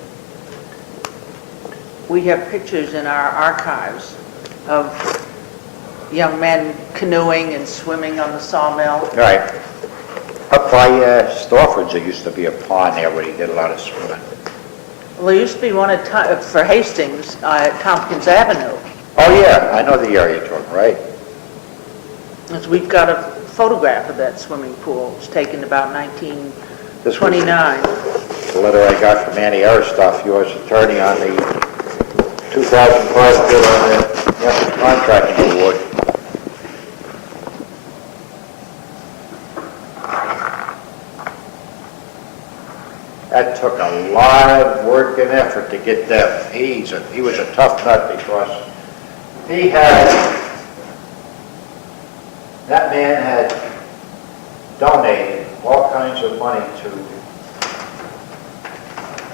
We have pictures in our archives of young men canoeing and swimming on the Sawmill. Right. Up by Stawford's, there used to be a pond there where he did a lot of swimming. Well, there used to be one for Hastings, Tompkins Avenue. Oh, yeah, I know the area you're talking, right? We've got a photograph of that swimming pool. It was taken about This was 1929. the letter I got from Annie Aristoff, U.S. Attorney, on the 2005 bid on the contracting award. That took a lot of work and effort to get them. He was a tough nut because that man had donated all kinds of money to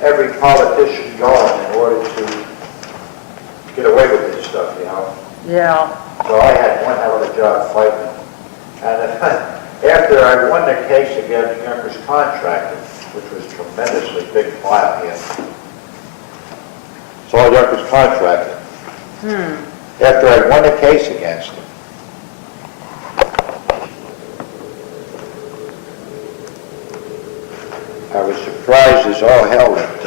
every politician going in order to get away with this stuff, you know. Yeah. So I had one hell of a job fighting. And after I won the case against Yonkers Contracting, which was tremendously big file here, so Yonkers Contracting. After I won the case against him, I was surprised as all hell that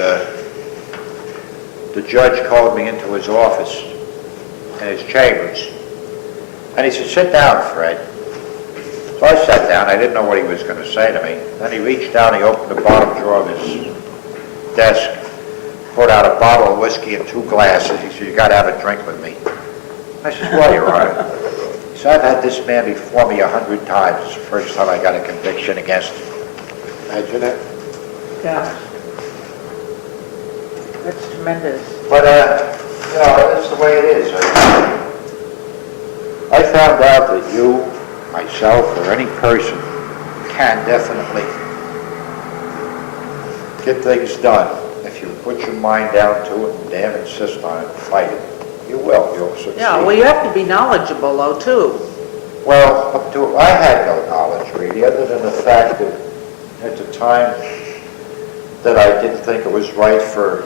the judge called me into his office, in his chambers, and he said, "Sit down, Fred." So I sat down. I didn't know what he was going to say to me. Then he reached down, he opened the bottom drawer of his desk, poured out a bottle of whiskey and 2 glasses. He said, "You got to have a drink with me." I said, "Well, Your Honor." He said, "I've had this man before me 100 times. It's the first time I got a conviction against him." Imagine it. Yeah. That's tremendous. But, you know, that's the way it is. I found out that you, myself, or any person can definitely get things done. If you put your mind down to it and damn insist on it and fight it, you will. You'll succeed. Yeah, well, you have to be knowledgeable, though, too. Well, up to I had no knowledge, really, other than the fact that at the time that I didn't think it was right for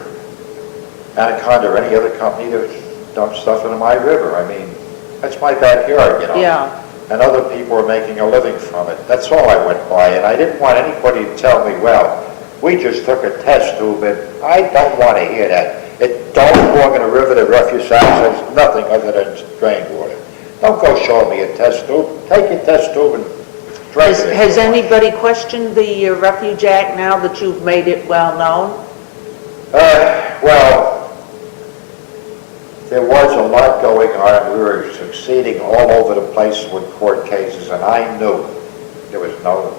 Anaconda or any other company to dump stuff into my river. I mean, that's my backyard, you know. Yeah. And other people are making a living from it. That's all I went by, and I didn't want anybody to tell me, well, we just took a test tube, and I don't want to hear that. It don't belong in a river. The refuse act says nothing other than drain water. Don't go show me a test tube. Take your test tube and drink it. Has anybody questioned the Refuge Act now that you've made it well known? Well, there was a lot going on. We were succeeding all over the place with court cases, and I knew there was no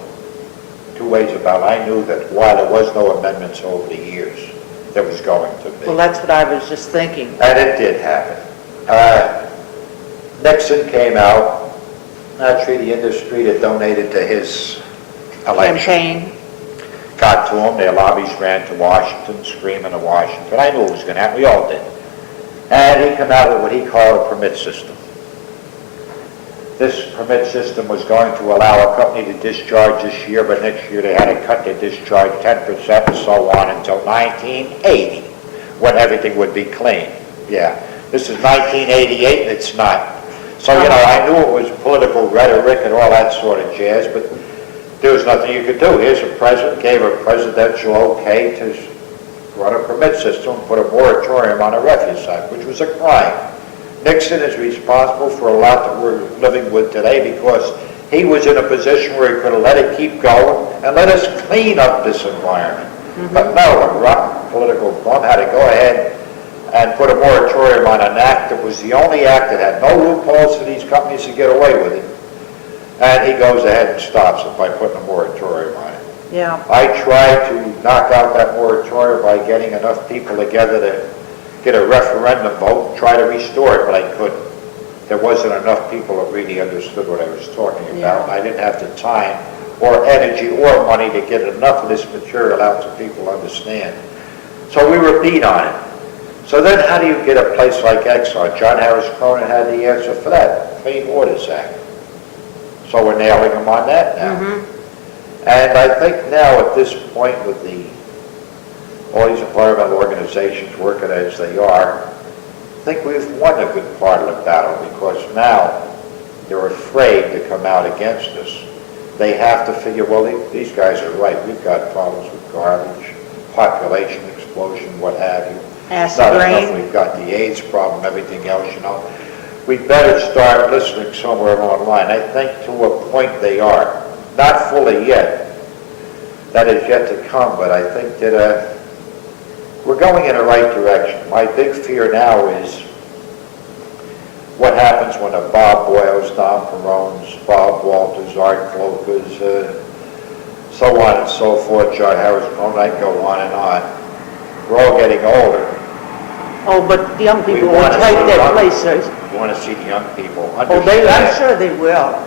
2 ways about it. I knew that while there was no amendments over the years, there was going to be. Well, that's what I was just thinking. And it did happen. Nixon came out, naturally the industry that donated to his election. Campaign. Got to him, their lobbies ran to Washington, screaming to Washington. I knew it was going to happen, we all did. And he came out with what he called a permit system. This permit system was going to allow a company to discharge this year, but next year they had to cut their discharge 10% and so on until 1980, when everything would be clean. Yeah, this is 1988 and it's not. So, you know, I knew it was political rhetoric and all that sort of jazz, but there was nothing you could do. Here's a president, gave a presidential okay to run a permit system, put a moratorium on a refuse act, which was a crime. Nixon is responsible for a lot that we're living with today because he was in a position where he could have let it keep going and let us clean up this environment. But no, a rotten political bum had to go ahead and put a moratorium on an act that was the only act that had no loopholes for these companies to get away with it. And he goes ahead and stops it by putting a moratorium on it. Yeah. I tried to knock out that moratorium by getting enough people together to get a referendum vote and try to restore it, but I couldn't. There wasn't enough people that really understood what I was talking about. And I didn't have the time or energy or money to get enough of this material out so people understand. So we were beat on it. So then how do you get a place like Exxon? John Harris Cronin had the answer for that, Clean Waters Act. So we're nailing them on that now. And I think now at this point with all these environmental organizations working as they are, I think we've won a good part of the battle because now they're afraid to come out against us. They have to figure, well, these guys are right. We've got problems with garbage, population explosion, what have you. Acid Not rain. enough, we've got the AIDS problem, everything else, you know. We better start listening somewhere online. I think to a point they are. Not fully yet. That is yet to come, but I think that we're going in the right direction. My big fear now is what happens when a Bob Boyles, Don Perone's, Bob Walters, Art Clokas, so on and so forth, John Harris, I can go on and on. We're all getting older. Oh, but young people will want to take see their young- places. We want to see the young people Oh, I'm understand. sure they will.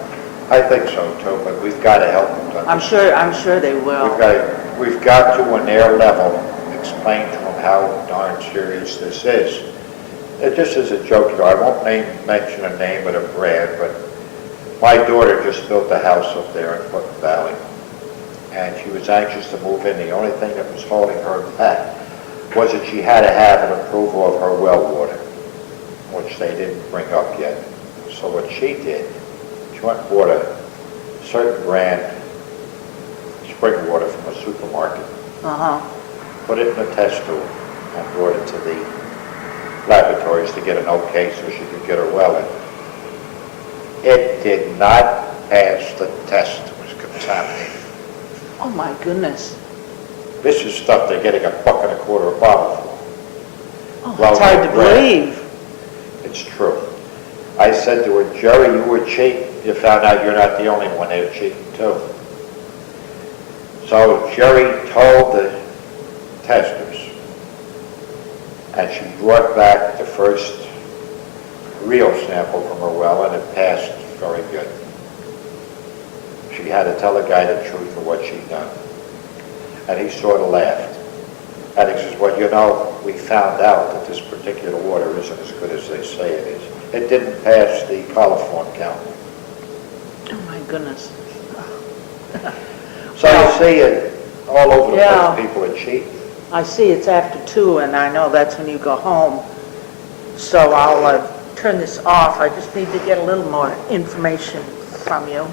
I think so too, but we've got to help them. to I'm sure they will. We've got to, on their level, explain to them how darn serious this is. Just as a joke, you know, I won't mention a name of a brand, but my daughter just built a house up there in Putnam Valley, and she was anxious to move in. The only thing that was holding her back was that she had to have an approval of her well water, which they didn't bring up yet. So what she did, she went and bought a certain brand spring water from a supermarket, Uh-huh. put it in a test tube, and brought it to the laboratories to get an okay so she could get her well in. It did not pass the test. It was contaminated. Oh, my goodness. This is stuff they're getting $1.25 a bottle for. Oh, Well, it's hard to well, believe. It's true. I said to her, Jerry, you were cheating. You found out you're not the only one. They were cheating too. So Jerry told the testers, and she brought back the first real sample from her well, and it passed very good. She had to tell the guy the truth of what she'd done. And he sort of laughed. And he says, well, you know, we found out that this particular water isn't as good as they say it is. It didn't pass the coliform count. Oh, my goodness. So you see it all over the Yeah. place, people are cheating. I see it's after 2, and I know that's when you go home. So I'll turn this off. I just need to get a little more information from you.